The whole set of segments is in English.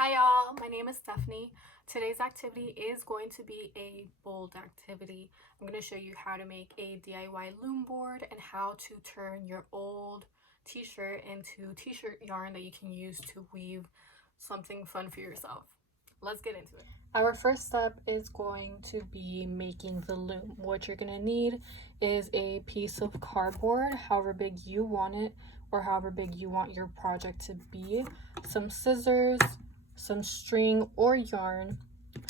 Hi y'all, my name is Stephanie. Today's activity is going to be a bold activity. I'm going to show you how to make a DIY loom board and how to turn your old t-shirt into t-shirt yarn that you can use to weave something fun for yourself. Let's get into it. Our first step is going to be making the loom. What you're going to need is a piece of cardboard, however big you want it or however big you want your project to be, some scissors, some string or yarn,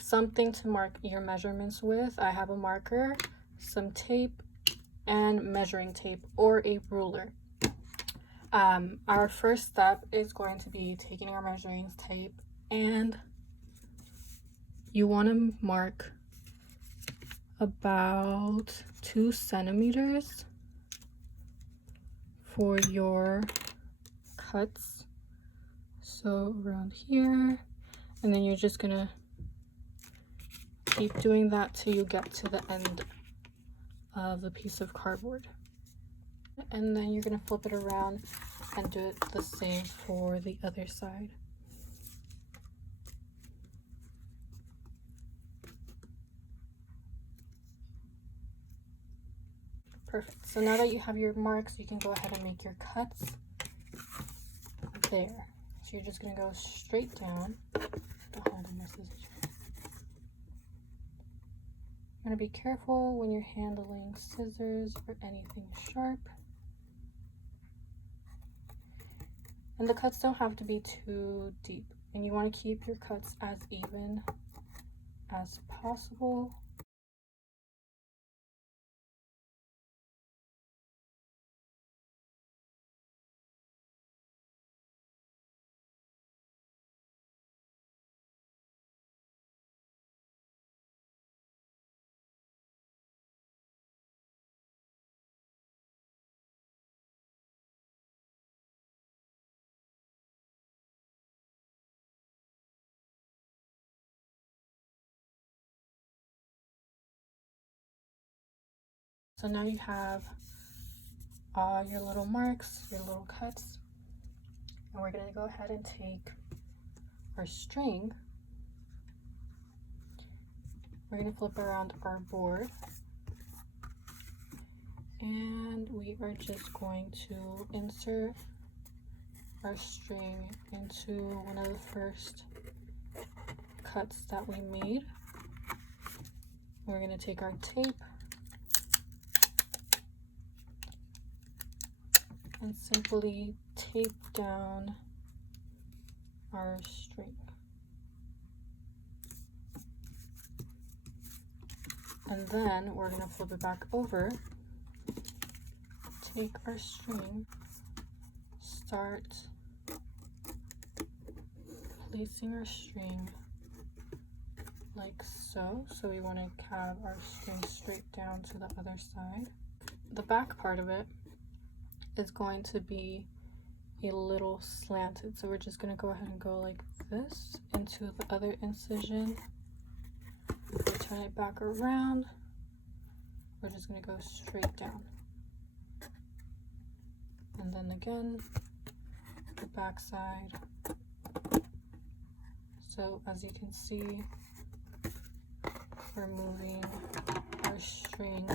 something to mark your measurements with. I have a marker, some tape, and measuring tape or a ruler. Our first step is going to be taking our measuring tape, and you want to mark about 2 centimeters for your cuts. So around here, and then you're just gonna keep doing that till you get to the end of the piece of cardboard. And then you're gonna flip it around and do it the same for the other side. Perfect. So now that you have your marks, you can go ahead and make your cuts there. So you're just gonna go straight down. Don't hold my scissors. You're gonna be careful when you're handling scissors or anything sharp. And the cuts don't have to be too deep. And you want to keep your cuts as even as possible. So now you have all your little marks, your little cuts, and we're going to go ahead and take our string. We're going to flip around our board, and we are just going to insert our string into one of the first cuts that we made. We're going to take our tape and simply tape down our string. And then we're going to flip it back over, take our string, start placing our string like so. So we want to have our string straight down to the other side. The back part of it is going to be a little slanted, so we're just going to go ahead and go like this into the other incision. Turn it back around. We're just going to go straight down, and then again the back side. So as you can see, we're moving our string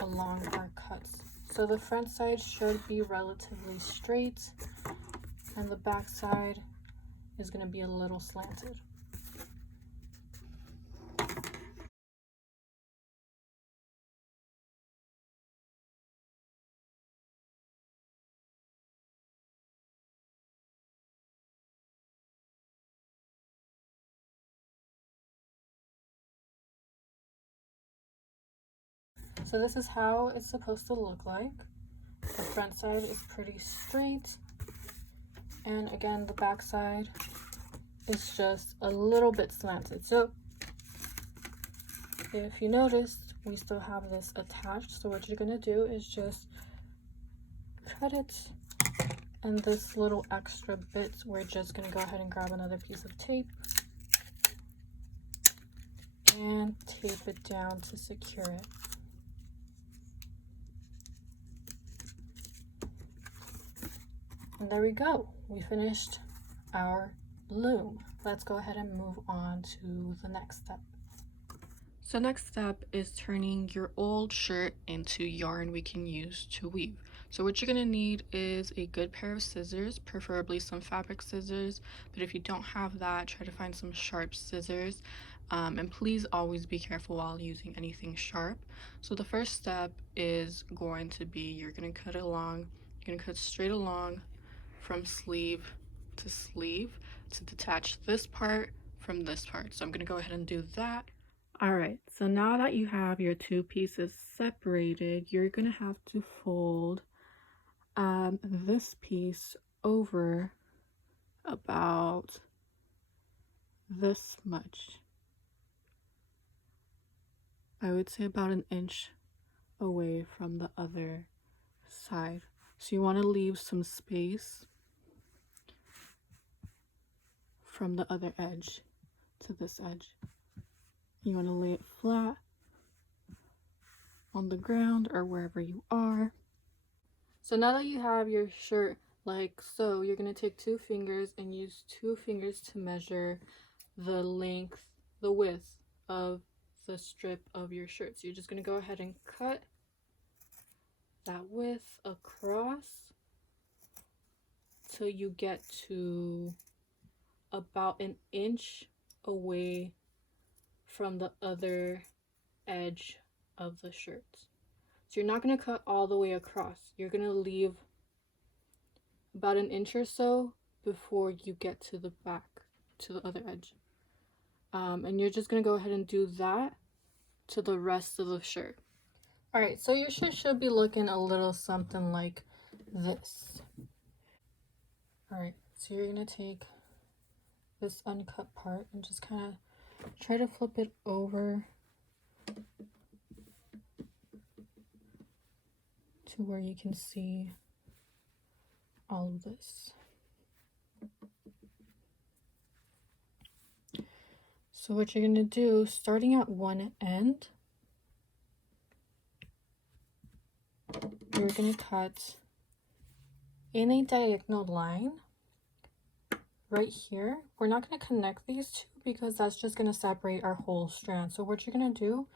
along our cuts. So the front side should be relatively straight, and the back side is going to be a little slanted. So this is how it's supposed to look like. The front side is pretty straight, and again the back side is just a little bit slanted. So if you noticed, we still have this attached, so what you're going to do is just cut it, and this little extra bits, we're just going to go ahead and grab another piece of tape and tape it down to secure it. And there we go. We finished our loom. Let's go ahead and move on to the next step. So next step is turning your old shirt into yarn we can use to weave. So what you're going to need is a good pair of scissors, preferably some fabric scissors, but if you don't have that, try to find some sharp scissors. And please always be careful while using anything sharp. So the first step is going to be you're going to cut along, you're going to cut straight along from sleeve to detach this part from this part. So I'm going to go ahead and do that. All right, so now that you have your two pieces separated, you're gonna have to fold this piece over about this much. I would say about an inch away from the other side. So you want to leave some space from the other edge to this edge. You want to lay it flat on the ground or wherever you are. So now that you have your shirt like so, you're going to take two fingers and use two fingers to measure the length, the width of the strip of your shirt. So you're just going to go ahead and cut that width across till you get to about an inch away from the other edge of the shirt. So you're not going to cut all the way across. You're going to leave about an inch or so before you get to the back, to the other edge. And you're just going to go ahead and do that to the rest of the shirt. All right, so your shirt should be looking a little something like this. All right, so you're going to take this uncut part and just kind of try to flip it over to where you can see all of this. So what you're going to do, starting at one end, you're going to cut in a diagonal line right here. We're not going to connect these two because that's just going to separate our whole strand. So what you're going to do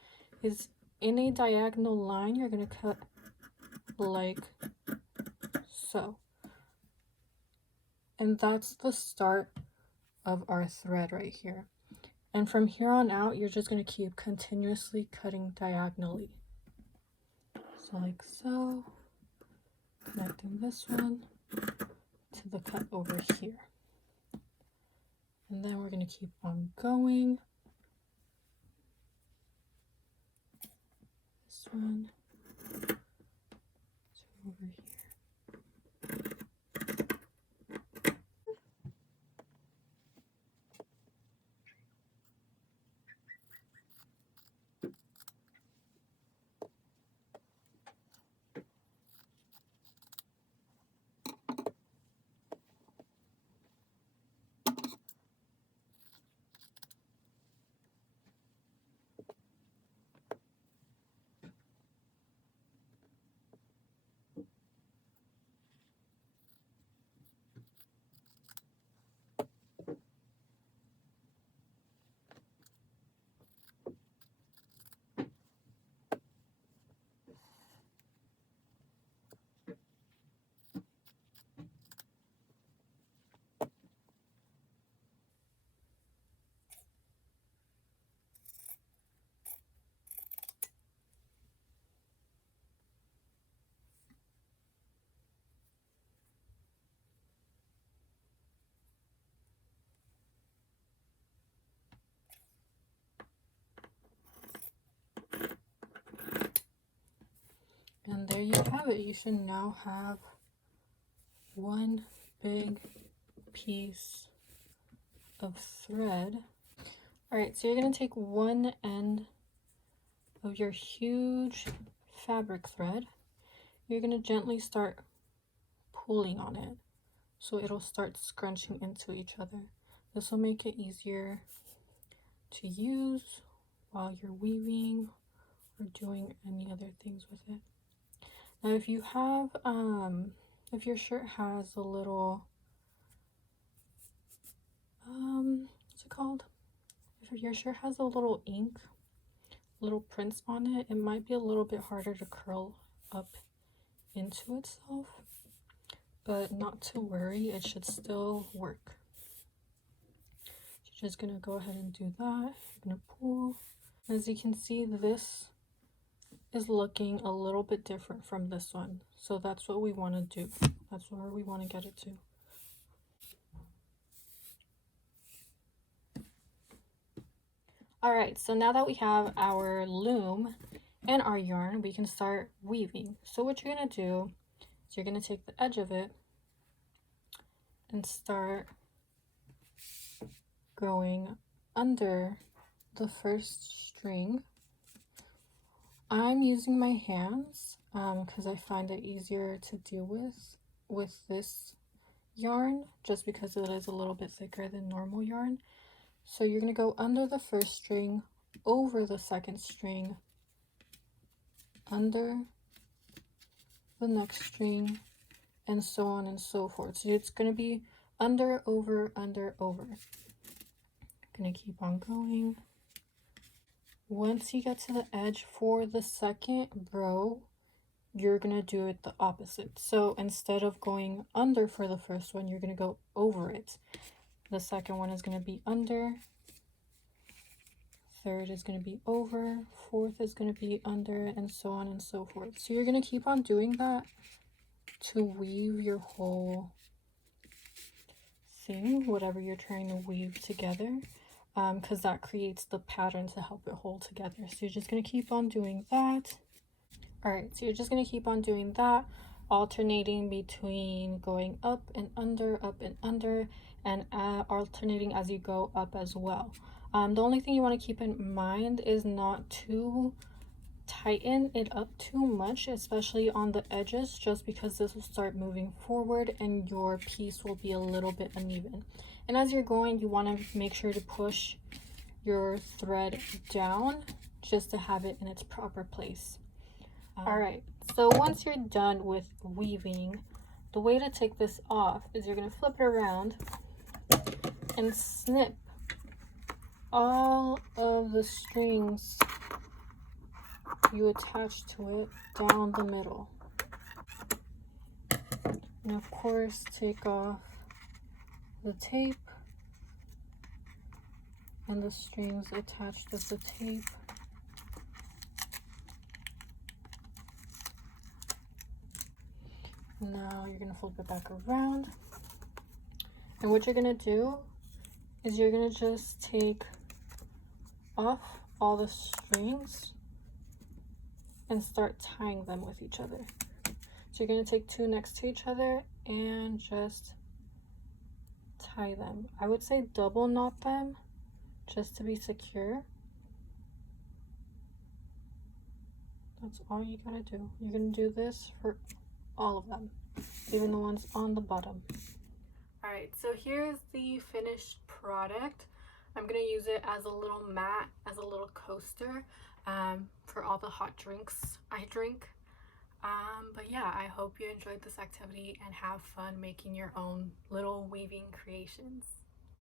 is in a diagonal line, you're going to cut like so. And that's the start of our thread right here. And from here on out, you're just going to keep continuously cutting diagonally. So like so, connecting this one to the cut over here. And then we're going to keep on going. This one to over here. And there you have it. You should now have one big piece of thread. All right, so you're going to take one end of your huge fabric thread. You're going to gently start pulling on it so it'll start scrunching into each other. This will make it easier to use while you're weaving or doing any other things with it. Now if you have if your shirt has a little if your shirt has a little ink, little prints on it, it might be a little bit harder to curl up into itself, but not to worry, it should still work. So you're just gonna go ahead and do that. You're gonna pull. As you can see, this is looking a little bit different from this one, so that's what we want to do. That's where we want to get it to. All right, so now that we have our loom and our yarn, we can start weaving. So what you're gonna do is you're gonna take the edge of it and start going under the first string. I'm using my hands because I find it easier to deal with this yarn, just because it is a little bit thicker than normal yarn. So you're going to go under the first string, over the second string, under the next string, and so on and so forth. So it's going to be under, over, under, over. Going to keep on going. Once you get to the edge for the second row, you're going to do it the opposite. So instead of going under for the first one, you're going to go over it. The second one is going to be under. Third is going to be over. Fourth is going to be under, and so on and so forth. So you're going to keep on doing that to weave your whole thing, whatever you're trying to weave together. Because that creates the pattern to help it hold together. So you're just going to keep on doing that. All right, so you're just going to keep on doing that, alternating between going up and under, and alternating as you go up as well. The only thing you want to keep in mind is not to tighten it up too much, especially on the edges, just because this will start moving forward and your piece will be a little bit uneven. And as you're going, you want to make sure to push your thread down just to have it in its proper place. All right, so once you're done with weaving, the way to take this off is you're going to flip it around and snip all of the strings you attach to it down the middle. And of course, take off the tape and the strings attached with the tape. Now you're going to flip it back around. And what you're going to do is you're going to just take off all the strings and start tying them with each other. So you're going to take two next to each other and just tie them. I would say double knot them just to be secure. That's all you gotta do. You're gonna do this for all of them, even the ones on the bottom. All right, so here's the finished product. I'm gonna use it as a little mat, as a little coaster for all the hot drinks I drink. But yeah, I hope you enjoyed this activity and have fun making your own little weaving creations.